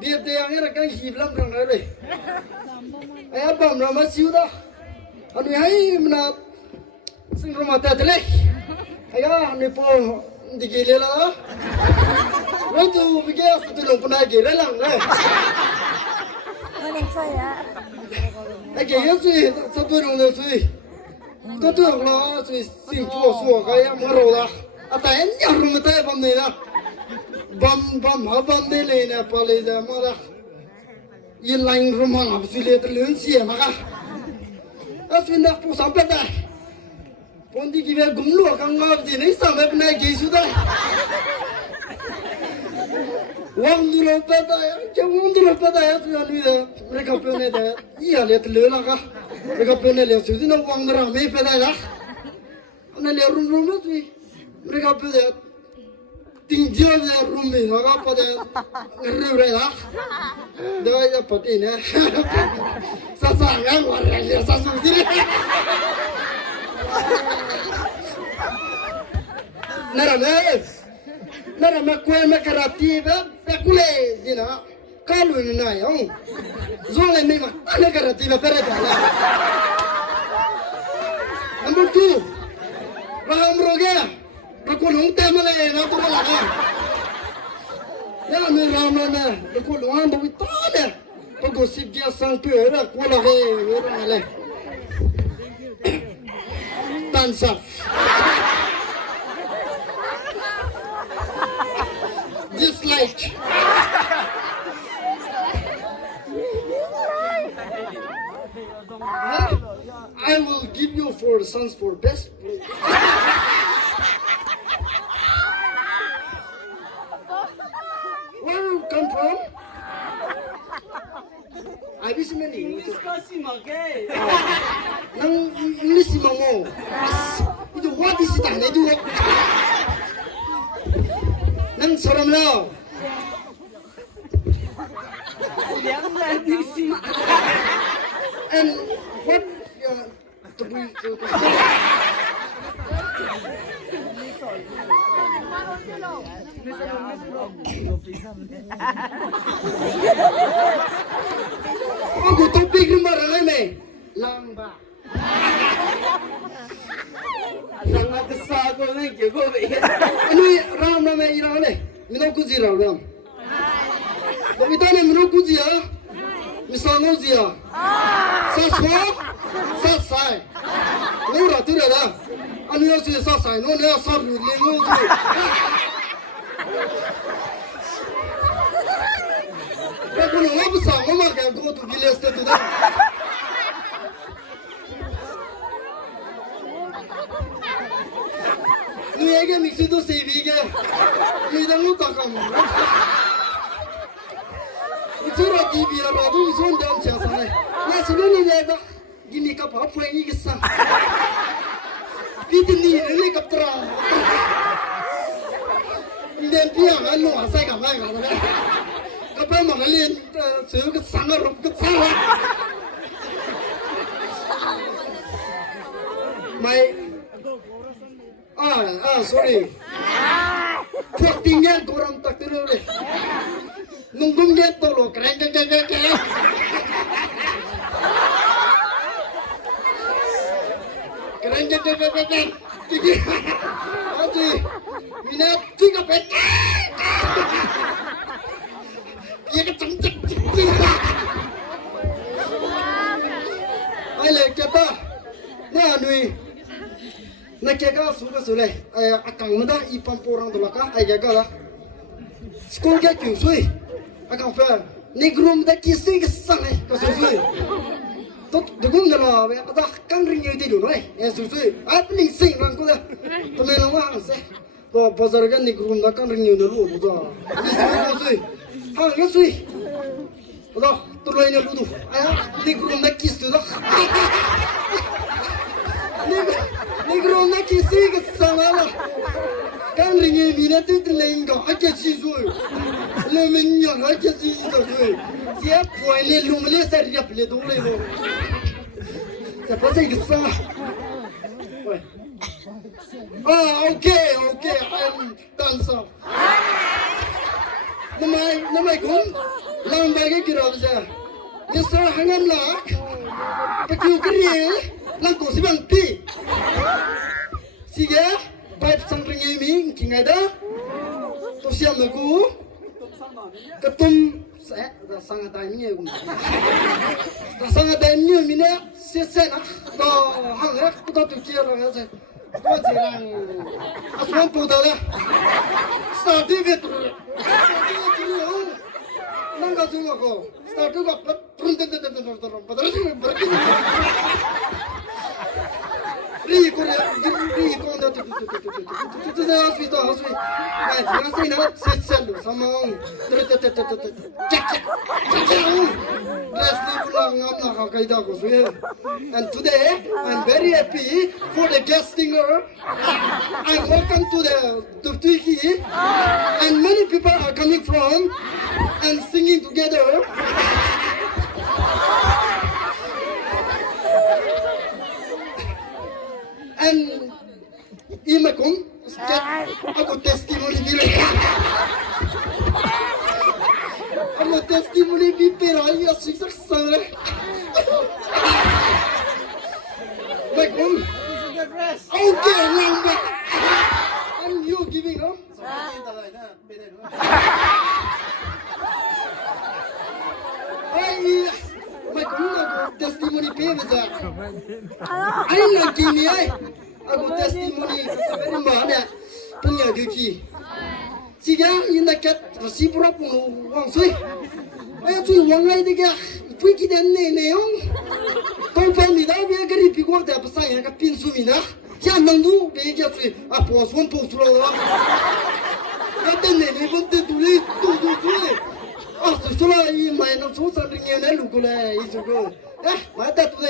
Biệt thì anh là cái gì lắm rằng đấy. Ai bấm là mất xíu đó. Anh ấy mà sinh ra mà tết đấy. Ai anh ấy po đi kia lên đó. Rồi tu bây giờ tu lồng con này kia lên lằng đấy. Ai kia gì sao tu lồng được gì? Tôi tưởng là gì xin chùa cái em mở rồi đó. À tại em nhớ rồi mà tại bấm này đó. Bấm hả bấm đây lên nè, pa lên ra mà đó. Yên lành rồi mà làm gì lên lớn xìa mà cả. À xin đã phụ sắm bên đây. Còn đi kia gúng lụa căng ngọc gì đấy sao bên này kỹ số đây. Wang dulu pada ya, jangan dulu pada ya tu yang ni dah. Mereka punya dah, iya lihat lelah kah. Mereka punya lihat sudah nak wang ramai pada ya. Anda lihat room tu, mereka punya tinggal ya room ni, maka pada ngeri lah. Dah ya pati ni, sasangan warga dia sasung sini. Nara makwe makarati be kule dina kalu ni na yo zole me ma ana karati be pere dala number 2 raham roge rakulung temale na to la ga ya me ramana rakulung do vitale pogo sibia sang pera kula ge le tansa dislike. I will give you 4 sons for best play. Where you come from? I wish many. Nang English mo. Itu what is it? Ano itu? Nang soram lo. And what Aku topik rumah me lamba. Sangat kesal kau ni kau be. Ini ram nama ini ni. Minum kuzi ram. Tapi tadi minum kuzi ya. Misal kuzi ya. Saswa, sasai. Lura tu dah. Anu yang sih sasai. No ni sabu lemu tu. Aku nak apa sah? Mama kaya go to village tu dah. Ni ege mixi tu sevi ke. Ni dah lu tak kamu. Itu lagi biar radu zon dalam siapa ni. Nah sebelum ni dah gini kapal apa yang ini kesah. Itu ni ini kapal. Ini dia kan lu asal kapal kan. Kapal mana ni sebab kesangar rup kesah. My sorry. Kau tinggal korang tak terus le. Nunggung dia tolong keren. Keren. Aji, minat tiga peta. Dia kecengcek. Aile kita, nah nui. Nak kaya suka sulai, akang muda ipam porang tu laka, ayah kaya lah. Sekolah kaya kiusui, akang fer, negro muda kisui kesang kasui. Tot dugum dalam, ada kan ringnya itu dulu, susui. Apa ni sih orang kuda, temen orang sih. Kau pasar kan negro muda kan ringnya dulu, bukan. Kisui, kisui. Ada tulainya dulu, ayah negro muda kisui dah. Negro nak kisi ke sana lah. Kan ringi minat tu terlengga aja sisu. Lemenyan aja sisu. Siap poinnya lumle seriap le dulu le. Siapa sih ke sana? Okay, I'm dancer. Namai kum? lang bagi kira bisa. Nyesal hangan lah. Pakai kiri, lang kau si bang pi. Siga, baik sangring ini king ada. Tu siam aku. Ketum saya dah sangat tanya aku. Dah sangat tanya mina sesen ah. Dah hangat aku dah tu kira lah saya. Kau jangan asam poda lah. Start itu. Nangga cuma kau. Start itu apa? Ri Korea, ri Korea tu dah sudah asli. Nah, jangan sih nak sesen sama orang. Lastly, pulang apa nak kau ida kau sudah. And today, I'm very happy for the guest singer. I welcome to the Turkey, and many people are coming from and singing together. And imakum, aku testimoni bila. Aku testimoni bila ya sukses sana. Imakum. Okay, lamba. And you giving up? Ay, imakum aku testimoni bila. Ay lagi ni ay. Aku testimoni sebenarnya mana punya duki. Siapa yang nak resi berapa uang sui? Ayah sui uang lagi dia. Pergi dan neong. Kau ni dah biar kerja pikir dah pasal yang kapin sumi nak. Siapa nang tu biar sui. Apa asal pun sulah. Kata nenek pun tertulis tu. Sulah ini main susah dengan lu kula itu kau. Mata tu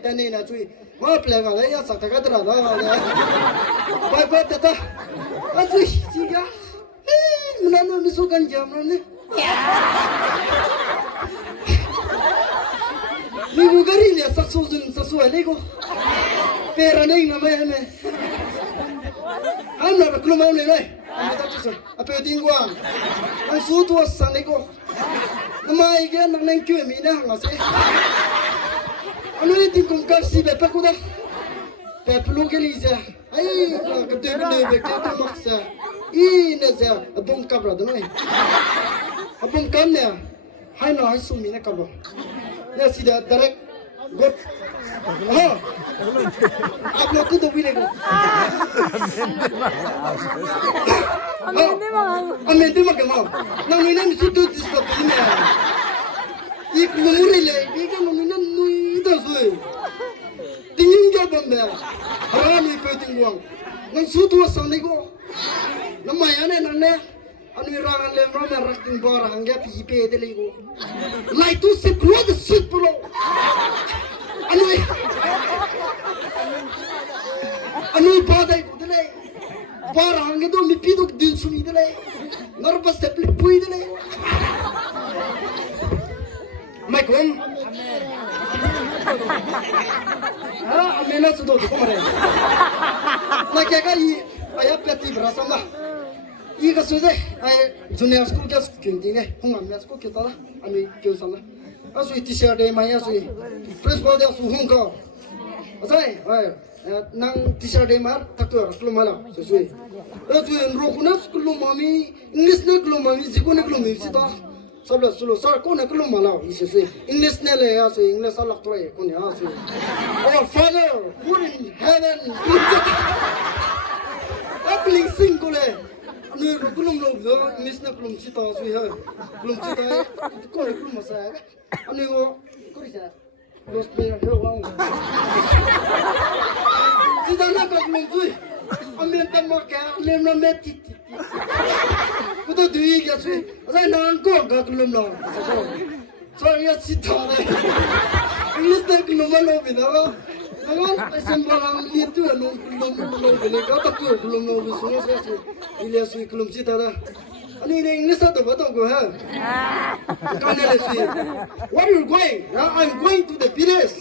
tani nak sui. Wah pelanggan saya sakit kata dah. Baik tata. Asui siapa? Mana misukan jam mana? Minggu kali ni sesuai ni ko. Perane nama ni. Anda belum mau ni. Anda tak cuci. Apa yang tinggal? Ansu tu asal ni ko. Nama ikan nak nengkau mina ngasih. Anu ni tingkung kasi bepa kuda. Bepa lu kali je. Ay, ketua bepa maksa. Ini je abang kabra tu ni. Abang kam ni. Hai na hai sumi ni kabra. Ya sida direct got. Oh. Upload tu tu boleh ko. Amende magamau. Nang ini mesti tu disebut ini. Ik numuri le, ik numuri nui itu sui. Tingin jabang dah. Harani petingguang. Nang suatu asal ni ko. Namanya nane. Anu rangan le ramai raking barang angga pipe itu lagi ko. Lai tu sekeluar the suit pulo. Anu badai ko dale. Barang angga tu mipi tu din sumi dale. Nervous tapi pui dale. Maikum. Amena sudah tu kemarin. Nak jaga i ayah peti berasa dah. I sudah junior school ke kunting eh, hongam school kita lah, anu kau sana. Asui t-shirt deh maya asui. Principal dia suhung kau. Asai, nang t-shirt deh mar takut kalau malam sesuai. Asui rokunas kalau mami English nak kalau mami ziku nak kalau mami sita. Sablah sulu sar kau nak kalau malam sesuai. English ni le asui English alak tu kau ni asui. Our Father who in heaven. Apling sing kau le. Ni kulum lo, English nak kulum cita asui ha. Kulum cita kau ni kulum masa. Anu kau ni saya. Dos player hewang. Cita nak kulum sui. Amin tamak lem meti. Kudo dui ya sui. Saya nang kau kulum lo. Saya cita le. English nak kulum lo bina. Namun sembarang itu anu kulum beli kata tu kulum lo semua saya. Ini sui kulum cita dah. Ani English tu betul ko ha. Kanale sui. Where are you going? I'm going to the village.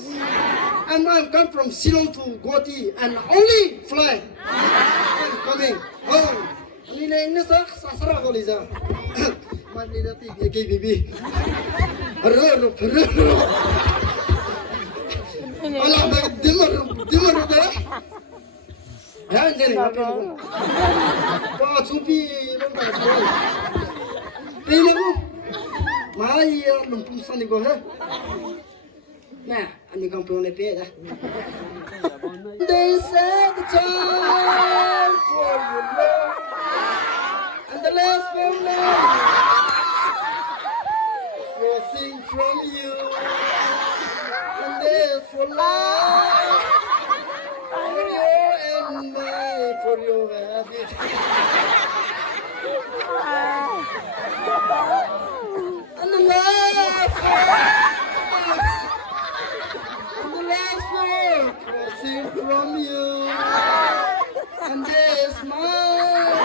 And I'm come from Silong to Guwahati and only fly. I'm coming home. Ini English sasara ko liza. family that baby. Hello. Allah, dimmer there. Yeah, Jenny. What's up? My lumpum sunny go here. Nah, and you come to only pay that. They said the time for your love and the last for love will sing from you and this for life for you and me for your habit. And the last word will sing from you and this smile.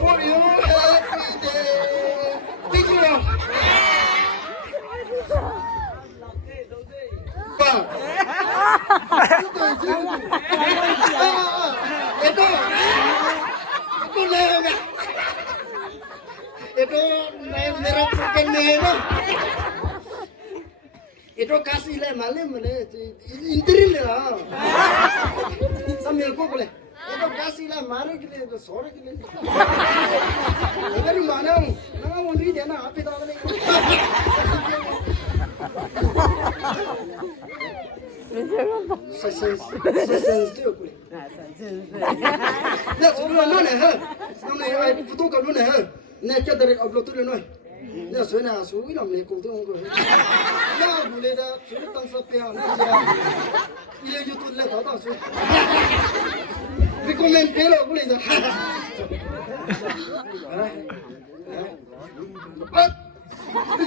For you every day. Thank you. Itu kasih le malam le interim le lah. Sambil kau boleh. Itu kasih le mari kita itu sore kita. Agar mana? Nama mungkin dia nak apa tahu le. Sensitif boleh. Ya, sebelum mana ha? Sebelum ni foto kau mana ha? Ni kita dari upload tu le noi. Ya, sudah sudah ni kau tu orang. Ya, boleh dah. Sudah tangsa pihak ni. Ia YouTube le tahu tak? Recommend pelo boleh dah.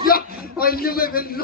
Ya, ini memang